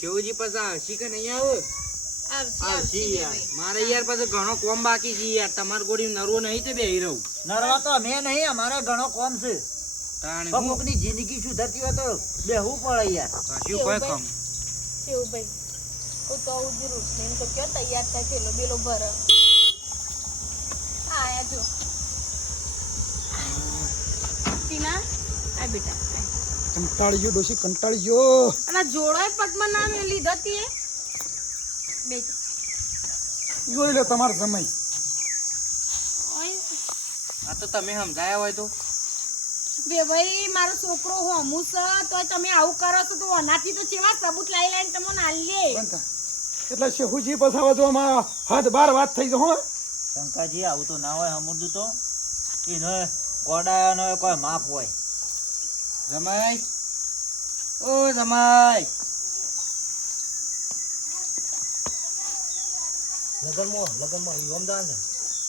કેવુંજી પછી આવશી કે નહીં આવે? આવશી યાર. મારે યાર પછી ઘણો કોમ બાકી છે યાર. તમાર ગોળી નરવો નહીં તે બેહી રહું. નરવા તો અમે નહીં, અમારે ઘણો કોમ છે. કોકની જિંદગી સુધરતી હોય તો બેહવું પડે યાર. હજુ કોઈ કામ. શિવભાઈ હું તો આવું જ રોશની તો કયો તૈયાર થાય પેલો બેલો ભર આયા જો ટીના આ બેટા કંટાળી ગયો ડોશી, કંટાળી ગયો. અને જોડોય પગમાં ના મે લીધો તી બે જોઈ લે તમારો સમય. આ તો તમે સમજાયા હોય તો બે ભાઈ મારો છોકરો હોમું છે તો તમે આવું કરો છો તો અનાથી તો ચેવા સબૂત લાઈ લાઈને તમને આલે એટલે શેહુજી પસાવા તો આમાં હાથ બાર વાત થઈ જાય. શંકાજી આવું તો ના હોય. સમજતું તો એનો કોડાનો કોઈ માપ હોય. જમાઈ, ઓ જમાઈ. લગનમાં યોમદાન છે.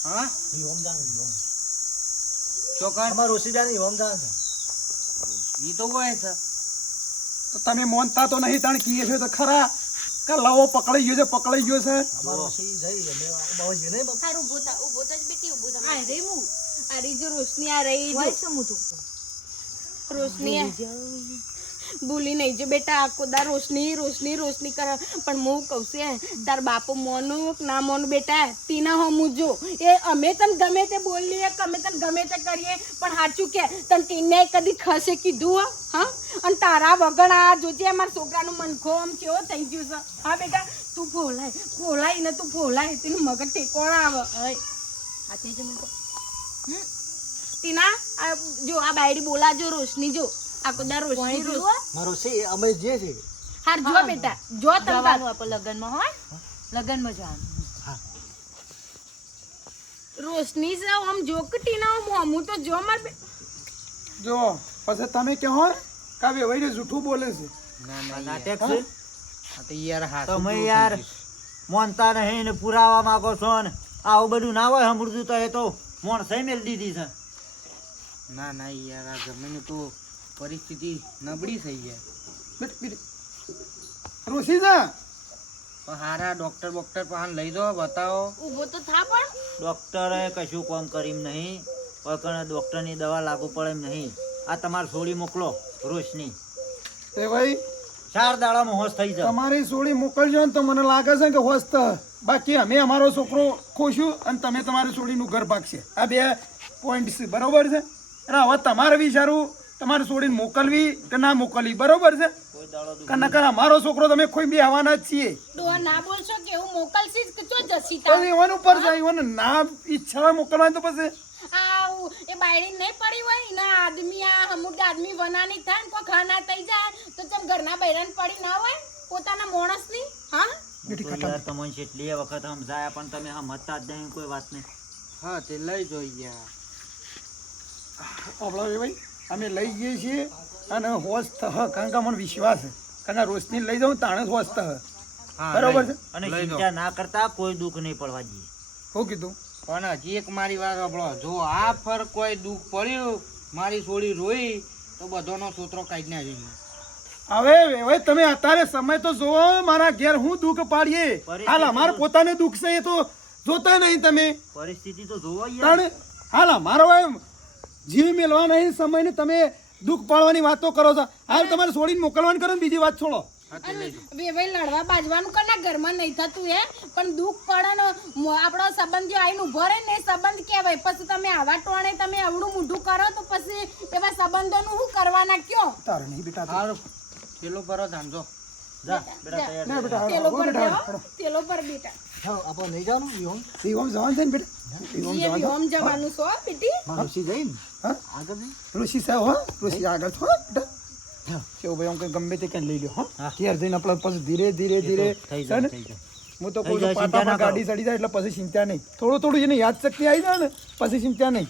હા યોમદાન ચોકર અમાર રોશીદાન યોમદાન છે. ઈ તો હોય છે. તો તમે મોનતા તો નહીં, તાણ કીએ છે તો ખરા કે લવો પકડાઈ ગયો છે, પકડાઈ ગયો છે. અમાર રોશી જઈ અમે બાવજી નહીં બાપ. સારું ઉભો જ બેટી ઉભો થા આ રે મુ આ રી જો રોશની આ રહી જો સમું તું રોશની ભૂલી નહીં જો બેટા આખો દા રોશની રોશની રોશની કરે પણ હું કહું છે તાર બાપો મોનું ના મોનું બેટા તીના હમું જો એ અમે તને ગમે તે બોલીએ અમે તને ગમે તે કરીએ પણ સાચું કે તને તીને કદી ખસે કીધું હા અને તારા વગર આ જોજે અમારા છોકરાનું મનખો આમ કેવો થઈ ગયું છે. હા બેટા તું ફોલાય ને તું ફોલાય તેનું મગજ ટેકોણા આવે હાથી જ મેં તો તીના જો આ બાયડી બોલાજો રોશની જો આખો દા રોશની મારો છે અમે જે છે હાર જો બેટા જો જવાનું આપણે લગનમાં હોય લગનમાં જવાનું રોશની છે આમ જો કે ટીના હું તો જો માર જો પછી તમે કહો કાવે વૈરે જૂઠું બોલે છે. ના ના નાટક યાર. છે. આ તો યાર હાથ તમે યાર મોનતા નહીં ને પુરાવા માંગો છો ને આવું બધું ના હોય. સમૃદ્ધ તો એ તો મોણસે મેલ દીધી છે. ના ના યાર આ જમીન તો પરિસ્થિતિ નબળી થઈ જાય. બેટ બેટ રોશી જા પણ હારા ડોક્ટર પાસે લઈ દો, બતાવો. ઊભો તો થા પણ ડોક્ટરે કશું કામ કર્યું નહીં. કોઈ ડોક્ટરની દવા લાગુ પડે એમ નહીં. આ તમારે છોડી મોકલો રોશની. એ ભાઈ 4 દાડામાં હોશ થઈ જાય. તમારી સોળી મોકલજો ને તો મને લાગે છે કે હોશ તો બાકી અમે અમારો છોકરો ખોશું અને તમે તમારી સોળીનું ઘર ભાગશે. આ 2 પોઈન્ટ છે, બરોબર છે. અને હવે તમારે વિચારવું તમારે છોડીને મોકલવી કે ના મોકલવી, બરોબર છે. કોઈ દાડો કે નકર અમારો છોકરો તમે કોઈ બી આવવાના જ છીએ. ડોહા ના બોલશો કે હું મોકલશી કે ચો જસી પછી એવાનું ઉપર જાય, એવાનું ના ઈચ્છા હોય મોકલવાની તો પછી આ એ બાયડી નહીં પડી હોય ના આદમી આ હમુડ આદમી વનાની થાય ને કોઈ ખાના થઈ જાય તો ચમ ઘરના બૈરાન પડી ના હોય પોતાના માણસની. હા યાર તમને કેટલી વખત સમજાયા પણ તમે સમજતા જ નહીં કોઈ વાત નહીં. હા તે લઈ જો યાર. આપણા ભાઈ અમે લઈ જઈએ છીએ અને હોશ થહ, કારણ કે મને વિશ્વાસ છે કારણ કે રોશની લઈ જાઉં તાણે જ હોશ થહ, હા, બરોબર લઈ છે. અને લઈ દો. ચિંતા ના કરતા કોઈ દુઃખ નહીં પડવા દઈએ. શું કીધું? પણ હજી એક મારી વાત સાંભળો. જો આ ફર કોઈ દુઃખ પડ્યું, મારી છોડી રોઈ તો બધોનો સોતરો કાઢી નાખી. હવે તમે અત્યારે સમય તો જોવો. મારા ઘેર હું દુઃખ પાડીએ હાલ અમારે પોતાને દુઃખ છે એ તો જોતા નહીં તમે. પરિસ્થિતિ તો જોવો યાર. તાણે હાલ અમારો એમ જીવ મેળવા નહીં સમય ને તમે દુઃખ પાડવાની વાતો કરો છો. હાલ તમારે છોડીને મોકલવાની કરો ને બીજી વાત છોડો. બે ભાઈ લડવા બાજવાનું કરના ઘરમાં નહીં થતું હે પણ દુઃખ પડે ને આપણો સંબંધ જો આઈને ઉભો રહે ને એ સંબંધ કહેવાય. પછી તમે આવા ટોણે તમે આવડું મોઢું કરો તો પછી એવા સંબંધોનું શું કરવાના કયો? તારે નહીં બેટા, હારું પેલો ભરો ધાંધો. જા બેટા તૈયાર ના થઈ બેટા, તેલો પર બેટા, બેહો, તેલો પર બેટા જાઓ. આપણે નહીં જવાનું વિહોમ. વિહોમ જવાનું છે ને બેટા, વિહોમ જીએ જવાનું છે. વિહોમ જવાનું છો બેટી. ઋષિ જઈને હા આગળ જઈ. ઋષિ સાહેબ હો, ઋષિ આગળ છો બેટા. કેવું ભાઈ આમ ગમે તે ક્યાં લઈ લો. હા ઘેર જઈને આપણે પછી ધીરે ધીરે ધીરે થઈ છે જાય ને. થઈ જાય. હું તો થઈ કોઈ જાય, પાટા ચિંતા પર ના ગાડી ચડી જાય એટલે પછી ચિંતા નહીં. થોડું થોડું જેને યાદ શક્તિ આવી જાય ને પછી ચિંતા નહીં.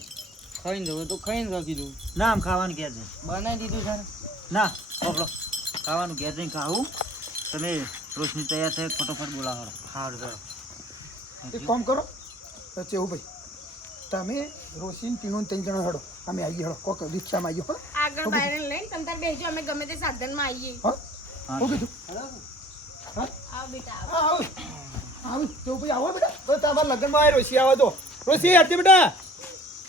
ખાઈને જવું તો ખાઈને જાવ કીધું. ના આમ ખાવાનું ઘેર જઈને. બનાવી દીધું છે ને. ના પકડો ખાવાનું ઘેર જઈને ખાવું. તમે રોશની તૈયાર થાય ફટોફટ બોલાવો. હારું કરો. એક કામ કરો ચેવું ભાઈ, તમે રોશીન ટીનું 3 જણા હડો, અમે આવીએ હડો કોક રિક્ષામાં આવીએ. હો આગળ બાયરે લઈને તમ તાર બેસજો અમે ગમે તે સાધનમાં આવીએ. હા શું કીધું? આવ બેટા આવ. આવો આવો તો ભાઈ આવો બેટા બસ તમારા લગ્નમાં આવ્યો રોશી આવો તો રોશી હતી બેટા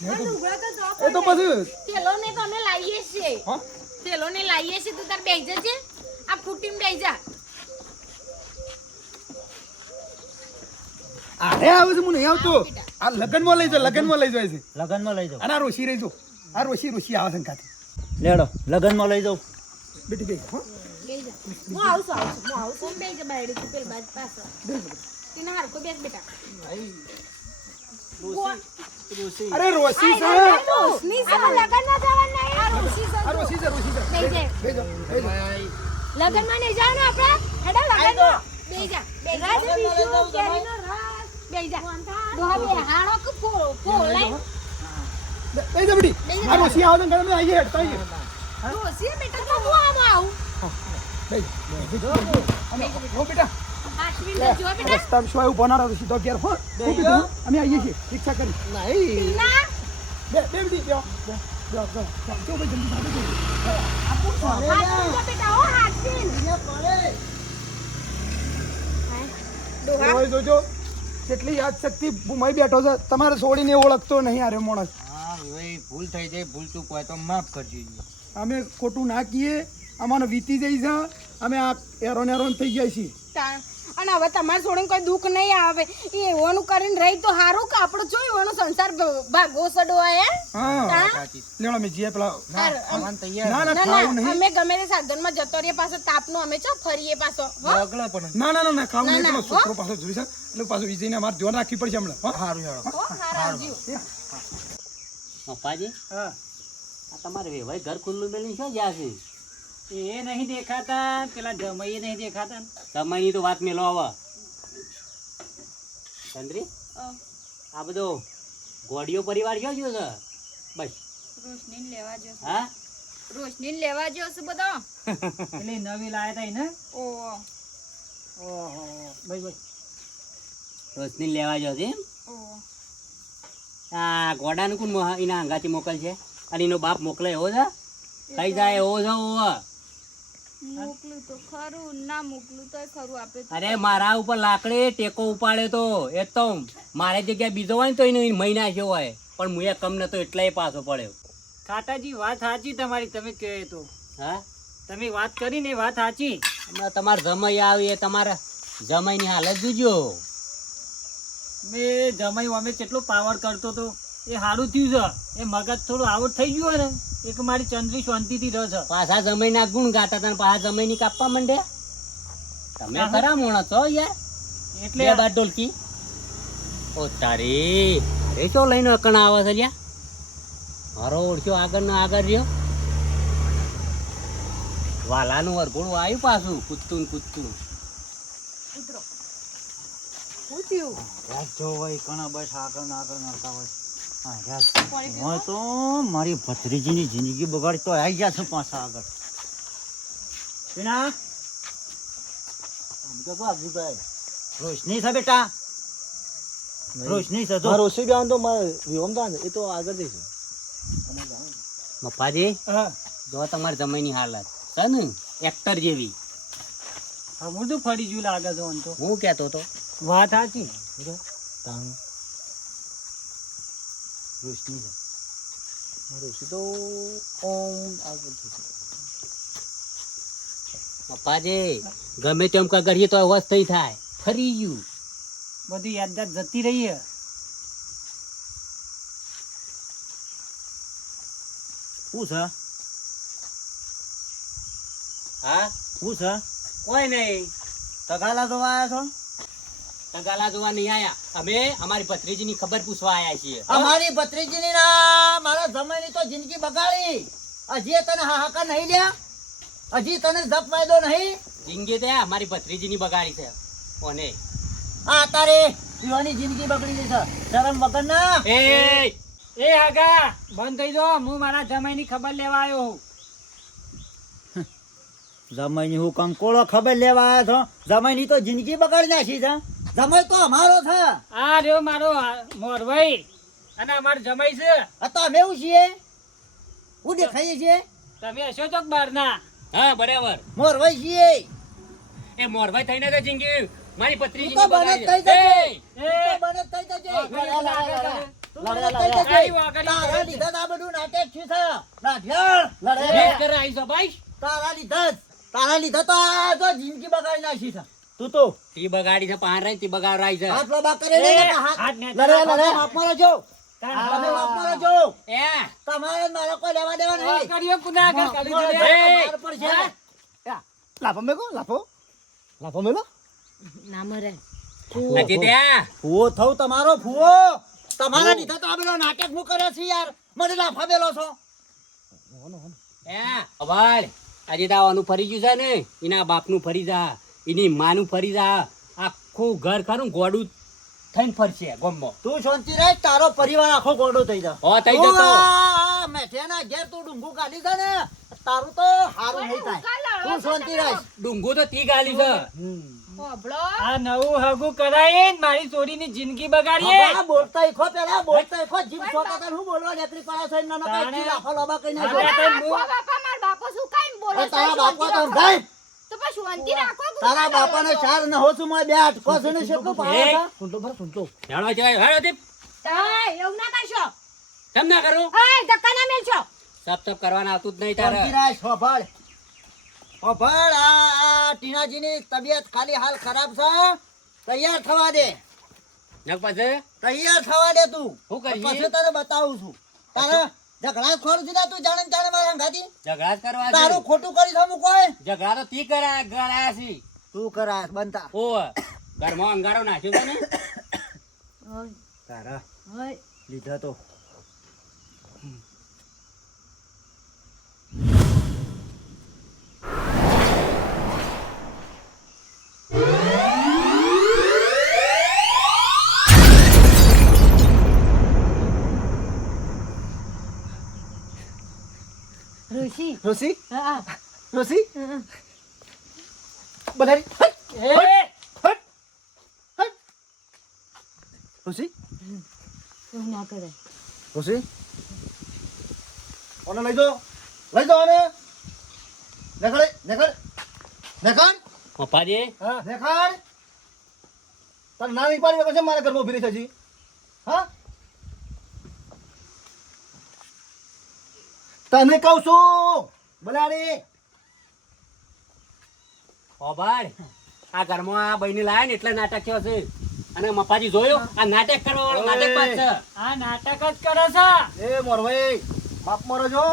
આ લુગડા તો જો એ તો પછી તેલોને તો અમે લાવીએ છીએ હા તેલોને લાવીએ છીએ તું તાર બેસી જજે આ ફૂટીને બેસી જા અરે આવે છે હું નહીં આવતો આ લગ્નમાં લઈ જાય છે લગનમાં લઈ જાઓ અને આ રોશી રહી જો આ રોશી આવે છે કાથી લેડો લગનમાં લઈ જાઓ બેટી બેસી હો બેસી જા હું આવશું બેસી જા બાયડી તું પેલ બાજ પાછળ તીના હારકો બેસ બેટા અરે રોશી છે રોશની છે લગનમાં જવાનું નહીં આ રોશી છે આ રોશી છે બેસી જા બેજો લગનમાં નહીં જવાનું આપણે હેડા લગનમાં બેસી જા રાજ બીજું કેરીનો રસ બેસી જા દોહા બે હાડો કે ફોલ લઈ બેજો બેટી આ રોશી આવે તો ઘરે આવીએ હેડતા આવીએ રોશી બેટા તો હું આવું બેજો હો બેટા હાથવીન જો બેટા રસ્તામાં શું ઉભો ના રહો સીધો ઘેર હો અમે આવીએ છીએ રિક્ષા કરી પીના બે બેટી બેઓ જો ભાઈ જલ્દી હાથવીન બેટા ઓ હાથવીન દોહા ભાઈ જોજો કેટલી યાદ શક્તિ ભૂમાઈ બેઠો છે તમારે છોડીને ઓળખતો નહીં આરે માણસ હા ભાઈ ભૂલ થઈ જાય ભૂલ ચૂક હોય તો માફ કરજો અમે ખોટું ના કીએ અમારે વીતી જાય છે અમે આ એરોન થઈ જાય છીએ અને હવે તમારે છોડીને કોઈ દુઃખ નહીં આવે એ એવાનું કરીને રહી તો હારું કે આપણો જો એવાનો સંસાર ભાગો સડવાય હા લેણો મેં જીએ પેલા આવવાનું તૈયાર ના ના ના ખાવું ના નહીં અમે ગમે તે સાધનમાં જતો રહીએ પાછો તાપનો અમે ચો ફરીએ પાછો હો અગલે પણ ના ખાવું નહીં ના, પેલો હો. છોકરો પાછો જોઈ છે એટલે પાછું વિજયને અમારે ધ્યાન રાખવી પડશે હમણાં હો? સારું હેડો હો હારા જીવ પપ્પાજી હા આ તમારે વેવાય ઘર ખુલ્લું મેલી શું જ્યાં છે એ નહીં દેખાતા પેલા જમાઈ નહીં દેખાતા ને. સમયની તો વાત મેલો આવા ચંદ્રી આ બધો ગોડીઓ પરિવાર કયો ગયો છે બસ રોશની લેવા જો હા રોશની લેવા જો છે બધો એટલે નવી લાયા તા ને ઓ ઓહો ભાઈ ભાઈ રોશની લેવા જાવ છે એમ ઓ આ ગોડાનું કોણ એના અંગાથી મોકલશે અને એનો બાપ મોકલે એવો છે કઈ જાય એવો છે ઓવો મોકલું તો ખરું ના મોકલું તોય ખરું આપણે અરે મારા ઉપર લાકડે ટેકો ઉપાડ્યો તો એ તો મારે જગ્યા બીજો હોય ને તો એનો મહિના જેવો હોય પણ મુએ કમ નતો એટલાય પાછો પડ્યો કાટાજી વાત સાચી તમારી તમે કહે તો હા તમે વાત કરી ને એ વાત સાચી હમણાં તમારે જમાઈ આવી એ તમારા જમાઈની હાલત જોજો મેં જમાઈ અમે કેટલો પાવર કરતો તો એ સારું થયું છે એ મગજ થોડું આઉટ થઈ ગયું હોય ને એક મારી ચંદ્રી શાંતિથી રહે છે પાછા જમાઈના ગુણ ગાતા હતા ને પાછા જમાઈની કાપવા માંડ્યા તમે ખરા મોણા છો યાર એટલે બે બાર ઢોલકી ઓ તારી અરે શું લઈને અકણ આવે છે લ્યા મારો ઓળખ્યો આગળ ને આગળ રહ્યો વાલાનું વરઘોડું આવ્યું પાછું કૂદતું ને કૂદતું શું થયું જો ભાઈ ઘણા બસ આગળ ને આગળ નડતા હોય હું તો મારી ભત્રીજીની જિંદગી બગાડી તો આવી ગયા છું પાછા આગળ પીના રોશની છે બેટા રોશની છે તો રોશી બેન તો વિહોમ તો એ તો આગળ જઈશું મફાજી હા જો તમારી જમાઈની હાલત છે ને એક્ટર જેવી હું તો ફરી ગયું લાગે છે આમ તો હું કહેતો તો વાત સાચી રોશની છે રોશી તો ઓમ આગળ જઈશું મફાજી ગમે તેમ કરીએ તો અવસ્થ થઈ થાય ફરી ગયું બધી યાદદાર જતી રહી છે શું છે હા શું છે કોઈ નહીં તગાલા જોવા આવ્યા છો તગાલા જોવા નહીં આયા અમે અમારી ભત્રીજીની ખબર પૂછવા આયા છીએ અમારી ભત્રીજીની ના મારા જમાઈની તો જિંદગી બગાડી હજી તને હાહાકાર નહીં લ્યા હજી તને જપ વાયદો નહીં જિંદગી તે અમારી ભત્રીજીની બગાડી છે કોને આ તારે પીવાની જિંદગી બગડી છે શરમ વગર ના એ હગા બંધ થઈ જાઓ હું મારા જમાઈની ખબર લેવા આવ્યો છું જમાઈની હું કંકોળો ખબર લેવા આવ્યો છો જમાઈની તો જિંદગી બગાડી નાખી છે જમાઈ તો અમારો છે આ રહ્યો મારો મોરભાઈ અને અમારો જમાઈ છે આ તો અમે એવું છીએ હું દેખાઈએ છીએ તમે હશો ચોક બહારના હા બરાબર મોરવાઈ છીએ એ મોરભાઈ થઈને તો જિંદગી મારી તું પત્રીજી તો બને જ થઈ જજે. તું તો બને જ થઈ જજે. તું બને જ થઈ જજે. તારા લીધે જ આ બધું નાટક થયું છે. રાઠિયાળ, લડે. તારા લીધે તો આ જો જિંદગી બગાડી નાખી છે. તું તો તી બગાડી છે પાર રહી તી બગાડ છે હાથ લબા કરે ને લડે માપમાં રહેજો. તમે માપમાં રહેજો. એ તમારે મારો કોઈ લેવા દેવા નહીં. કર્યો ગુનાહ કરી તમારે પડશે. લાફો મેકો લાફો મેલો ના મરે નથી ત્યાં ફુવો થઉં તમારો ફુવો. તમારા લીધે તો આ બધો નાટક હું કરે છે યાર. મને લાફા બેલો છો. એ અવાળ આજે તો આવાનું ફરી ગયું છે ને એના બાપનું ફરી જા એની માનું ફરી જા આખું ઘર ખરું ગોડું થઈને ફરશે ગોમમાં તું શાંતિ રહે. તારો પરિવાર આખો ગોડો થઈ જા. હો થઈ જતો મેઠિયાના ઘેર તું ડુંગું કાઢી દે ને તારું તો હારું નહીં થાય. તું શાંતિ રહે. ડુંગો તો તી ગાલી છે હોભળો. આ નવું હગું કરાઈને મારી છોડીની જિંદગી બગાડીએ આ બોલતા ઈખો પેલા બોલતા ઈખો જીમ છોટા તને હું બોલવા નીકળી પડ્યા છે નાના કાઈ તી લાફા લોબા કઈ ના રાખો બાપા, મારા બાપો શું કાંઈ બોલે છે? તારા બાપા તો ભાઈ તો પછી શાંતિ રાખો. તારા બાપાને ચાર ન હોશું માં બે અટકો છે ને કેટલું પાડે છે. જાણો છે હેડો દીપ એય, એવું ના કરશો. કેમ ના કરું એય, ધક્કા ના મેલશો. સપ સપ કરવાના આવતું જ નહીં શાંતિ તારે રાખ. હોભળ હોભળ. આ ટીનાજીની તબિયત ખાલી હાલ ખરાબ છે. તૈયાર થવા દે. નક પછી તૈયાર થવા દે તું. શું કરીએ? પછી તને બતાવું છું. તારે ઝઘડા ખોર છે ને તું જાણે ને જાણે મારા સંગાથી. ઝઘડા જ કરવા તારું છે ખોટું કરી સામું કોઈ. ઝઘડા તો તી કરાયા છે તું કરાય બનતા. ઓ ઘરમાં અંગારો નાખ્યો છે ને તારા હોય લીધા તો ઋષિ રોસી હા રોસી બનારી રોસી એવું ના કરે રોસી ઓને લઈ દો આને નેકળ પપ્પાજી નેકળ તને ના નહીં પાડી પછી મારા ઘરમાં ઉભી રહી છે હા તને કહું છું બલાડી ઓભાડ આ ઘરમાં આ બહેની લાયા ને એટલે નાટક થયો છે અને મપાજી જોયો આ નાટક કરવા વાળો નાટક બાદ છે આ નાટક જ કરે છે એ મોરભાઈ બાપ મારો છો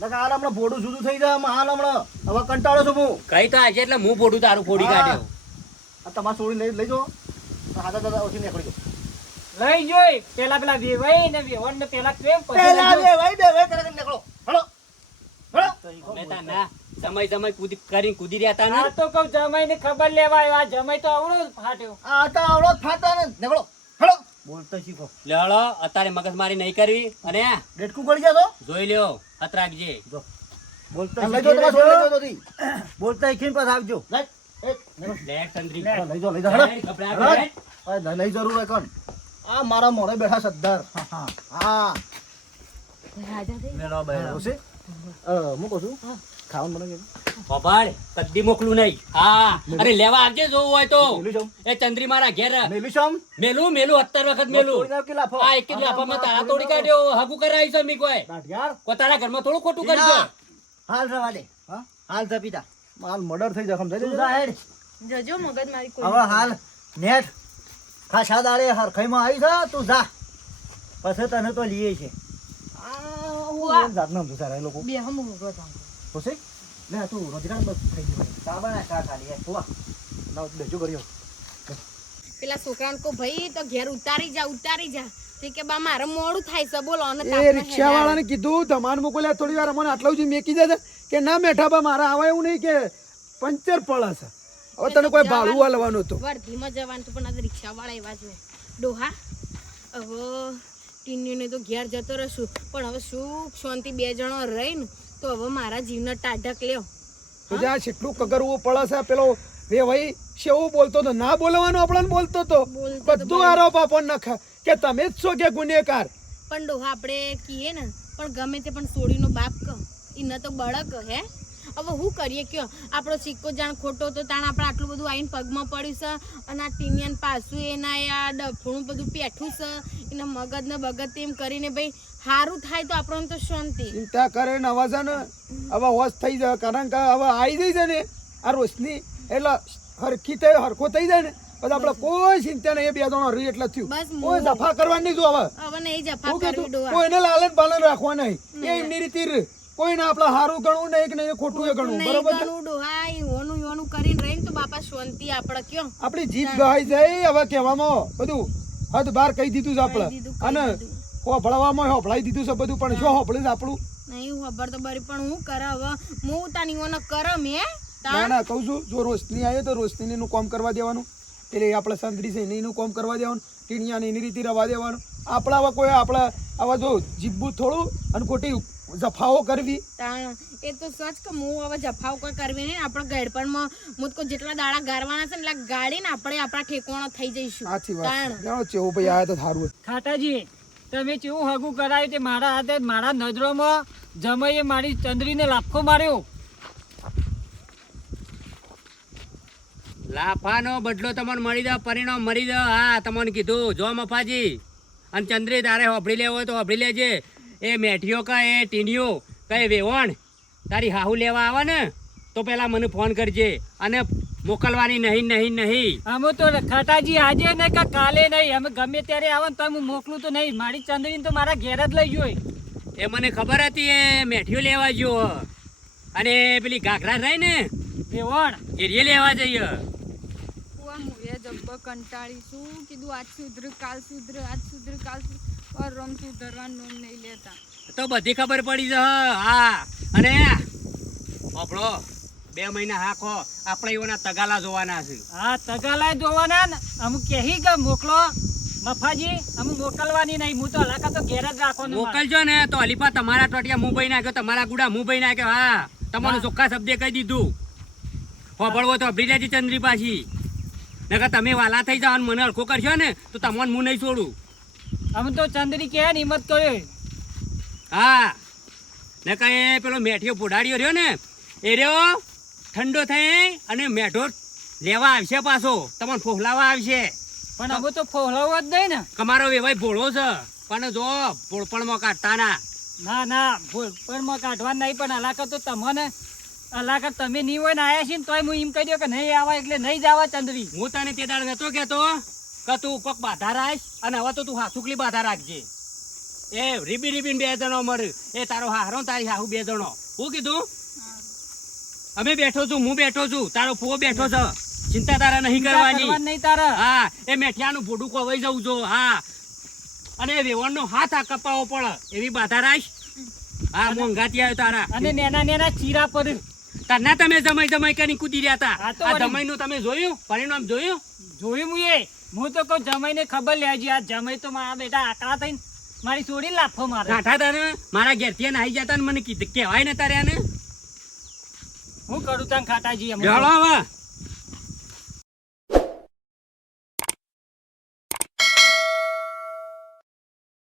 નકા હાલ હમણાં ભોડું જુદું થઈ જાય હાલ હમણાં હવે કંટાળો છું હું કઈ તો આજે એટલે હું ફોડું તારું ફોડી કાઢ્યો આ તમારે છોડી લઈ જો હાથા દાદા ઓછી નીકળી જાઓ લઈ જોઈ પેલા વેવાઈ ને વેવણ ને પેલા કેમ પેલા બે ભાઈ કરે નીકળો હળો અમે તા ના સમય કૂદી કરીને કૂદી રહ્યા તા ને આ તો કહું જમાઈ ને ખબર લેવા આવ્યો આ જમાઈ તો આવડો જ ફાટ્યો આ તો આવડો ફાટા ને નીકળો હળો બોલતો શીખો લે હળો અત્યારે મગજમારી નહીં કરવી અને ડેટકું ગળી ગયા તો જોઈ લ્યો હત રાખજે બોલતા લઈ જો તમારે છોડી લઈ જો તોથી બોલતા ઈખીને પાછા આવજો. લે ચંદ્રી લઈ જો હળો કપડા આ લઈ જરૂર હોય કોણ આ મારા મોરે બેઠા સરદાર હા રાજા થઈ મેળો બેળો. રોસી હું કહું છું ખાવાનું બનાવી ઓભાડ કદી મોકલું નહીં હા અરે લેવા આવજે જોવું હોય તો મેલું જાઉં એ ચંદ્રી મારા ઘેર મેલું શામ મેલું 70 વખત મેલું તોડી નાખ કે લાફો આ એક જ લાફામાં તારા તોડી કાઢ્યો હગું કરાવી છે મી કોઈ યાર કોઈ તારા ઘરમાં થોડું ખોટું કરી છે હાલ રવા દે. હા હાલ જા પિતા. માલ મર્ડર થઈ જાય સમજાય તું જા હેડ. જજો મગજ મારી કોઈ હવે હાલ નેટ ખાસા દાડે હરખાઈમાં આવી જા તું જા. પછી તને તો લીએ છે. જાતના સમજો સારા એ લોકો બે હમ ઉભો થાવ. રોસી લે તું રોજગાર બસ થઈ ગયો સાબા ચા ખાલી હે. હોવા લાવ બેજો કર્યો પેલા છોકરાને કો ભાઈ તો ઘેર ઉતારી જા તે કે બા મારે મોડું થાય છે બોલો અને એ રિક્ષા વાળાને કીધું તમારે મોકલ્યા થોડી વાર મને આટલા સુધી મેકી દે કે ના મેઠા બા મારા આવા એવું નહીં કે પંચર પડે છે હવે તને કોઈ ભાડું હાલવાનું હતું વર્ધીમાં જવાનું તો પણ આ રિક્ષા વાળા એવા જ હોય ડોહા હવે ટીન્યુને તો ઘેર જતો રહેશું પણ હવે સુખ શાંતિ બે જણો રહીને તો હવે મારા જીવનો ટાઢક લ્યો તો જ્યાં કેટલું કગરવું પડે છે પેલો રે ભાઈ શેવું બોલતો તો ના બોલવાનું આપણને બોલતો તો બધું આરોપ આપણને નખ કે તમે જ છો કે ગુનેગાર પણ ડોહા આપણે કહીએ ને પણ ગમે તે પણ સોડીનો બાપ ક એને તો બળક હે હવે શું કરીએ કયો આપણો સિક્કો જાણ ખોટો તો તાણ આપણે આટલું બધું આવીને પગમાં પડ્યું છે અને આ ટીનિયન પાછું એના આ ડફણું બધું પેઠું છે એના મગજ ને બગજ તેમ કરીને ભાઈ સારું થાય તો આપણને તો શાંતિ. ચિંતા કરે ને હવે છે ને હવે હોશ થઈ જાય કારણ કે હવે આવી જઈ છે ને આ રોશની એટલે હરખો થઈ જાય ને પછી આપણે કોઈ ચિંતા નહીં. એ બે જણો રહી એટલે થયું. બસ કોઈ જફા કરવાની નહીં. જો હવે નહીં જફા હું કરવી કીધું ડોહા. કોઈને લાલન પાલન રાખવા નહીં. એ એમની રીતે રહે. કોઈને આપણે સારું ગણવું નહીં કે નહીં ખોટું એ ગણવું. નહીં બરોબર છે? ગણું ડોહા યોનું કરીને રહીને તો બાપા શાંતિ આપણે કયો આપણી જીભ ગહાઈ જાય હવે કહેવામાં બધું હદ બાર કહી દીધું છે આપણે અને હોભળવામાં હોભળાઈ દીધું છે બધું પણ શું હોભળે છે આપણું નહીં ખબર તો બરી પણ હું કરે હવે હું તાની ઓને કરમ હે ના ના કહું છું જો રોશની આવે તો રોશનીનું કામ કરવા દેવાનું એટલે આપણે સંતરી છે એનું કામ કરવા દેવાનું ટીણિયાને એની રીતે રવા દેવાનું આપણા હવે કોઈ આપણા આવા જો જીભું થોડું અને ખોટી જફાઓ કરવી તાણ એ તો સચ કે હું હવે જફાવ કોઈ કરવી નહીં આપણે ગળપણમાં હું તો જેટલા દાડા ગારવાના છે ને એટલે ગાડીને આપણે આપણા ઠેકોણા થઈ જઈશું. સાચી વાત તાણ જાણો ચેવો ભાઈ આયા તો સારું ખાટાજી તમે કેવું હગું કરાયું તે મારા હાથે મારા નજરોમાં જમાઈએ મારી ચંદ્રીને લાફો માર્યો. લાફાનો બદલો તમને મળી દે પરિણામ મળી દે. હા તમને કીધું જો મફાજી અને ચંદ્રી તારે હોભળી લેવો હોય તો હોભળી લેજે. એ મેઠીઓ કા એ ટીંડીઓ કઈ વેવણ તારી હાહુ લેવા આવે ને તો પેલા મને ફોન કરજે અને મોકલવાની નહીં નહીં નહીં. અમે તો ખાટાજી આજે નહીં કે કાલે નહીં અમે ગમે ત્યારે આવે ને તો હું મોકલું તો નહીં. મારી ચંદ્રીને તો મારા ઘેર જ લઈ જોઈ. એ મને ખબર હતી એ મેઠીઓ લેવા ગયો અને પેલી ઘાઘરા થાય ને વેવણ એ લેવા જઈએ. જબ્બર કંટાળી શું કીધું આજ સુધર કાલ સુધર આજ સુધર કાલ સુધર રમ સુધરવાનું નહીં લેતા તો બધી ખબર પડી છે. હા અને આપણો 2 મહિના હાખો આપણે એવાના તગાલા જોવાના છે. હા તગાલા જોવાના ને અમુક કહી કે મોકલો મફાજી અમે મોકલવાની નહીં. હું તો હલાકા તો ઘેર જ રાખવાનું. મોકલજો ને તો અલીપા તમારા ટોટિયા મુંબઈ નાખ્યો તમારા ગુડા મુંબઈ નાખ્યો. હા તમારું ચોખ્ખા શબ્દે કહી દીધું. હોભળવો તો અભરી લેજી ચંદ્રી પાછી નકર તમે વાલા થઈ જાવ મને હલકો કરશો ને તો તમને હું નહીં છોડું. અમે તો ચંદ્રી કે હિંમત કર્યો. હા નકર એ પેલો મેઠિયો પોડાડ્યો રહ્યો ને એ રહ્યો ઠંડો થઈ અને મેઠો લેવા આવશે પાછો તમને ફોહલાવા આવશે. પણ અમે તો ફોહલાવો જ નહીં ને. તમારો વેવાય ભોળો છે પણ જો ભોળપણમાં કાઢતા ના. ના ના ભોળપણમાં કાઢવા નહીં પણ હલાકા તો તમને હલાકા તમે નહીં હોય ને આયા છીએ ને તોય હું એમ કહી દઉં કે નહીં આવા એટલે નહીં જ આવા ચંદ્રી. હું તને તે દાડ નતો કહેતો કે તું કોક બાધા રાખ અને હવે તો તું હાથુકલી બાધા રાખજે. એ રીબી રીબીને 2 જણો મર એ તારો હારો તારી હાહુ 2 જણો. હું કીધું અમે બેઠો છું હું બેઠો છું તારો ફો બેઠો છે ચિંતા તારા નહીં કરવાની. નહીં તારા. હા એ મેઠિયાનું ભોડું કોવાઈ જવું જો. હા અને વેવણનો હાથ આ કપાવો પડે એવી બાધા રાખ. હા મોંઘાતી આવ્યો તારા અને નેના નેના ચીરા પર તરના તમે જમાઈ જમાઈ કરીને કૂદી રહ્યા હતા. હા તો આ વળી. જમાઈનું તમે જોયું પરિણામ જોયું. જોયું હું તો કહું જમાઈને ખબર લેજી આ જમાઈ તો મારા બેટા આકડા થઈને મારી છોડી લાફો મારે. કાંઠા તારે મારા ઘેરથી આવી જતા ને મને કહેવાય ને તારે આને હું કરું તને ખાટાજી અમે જળો હવે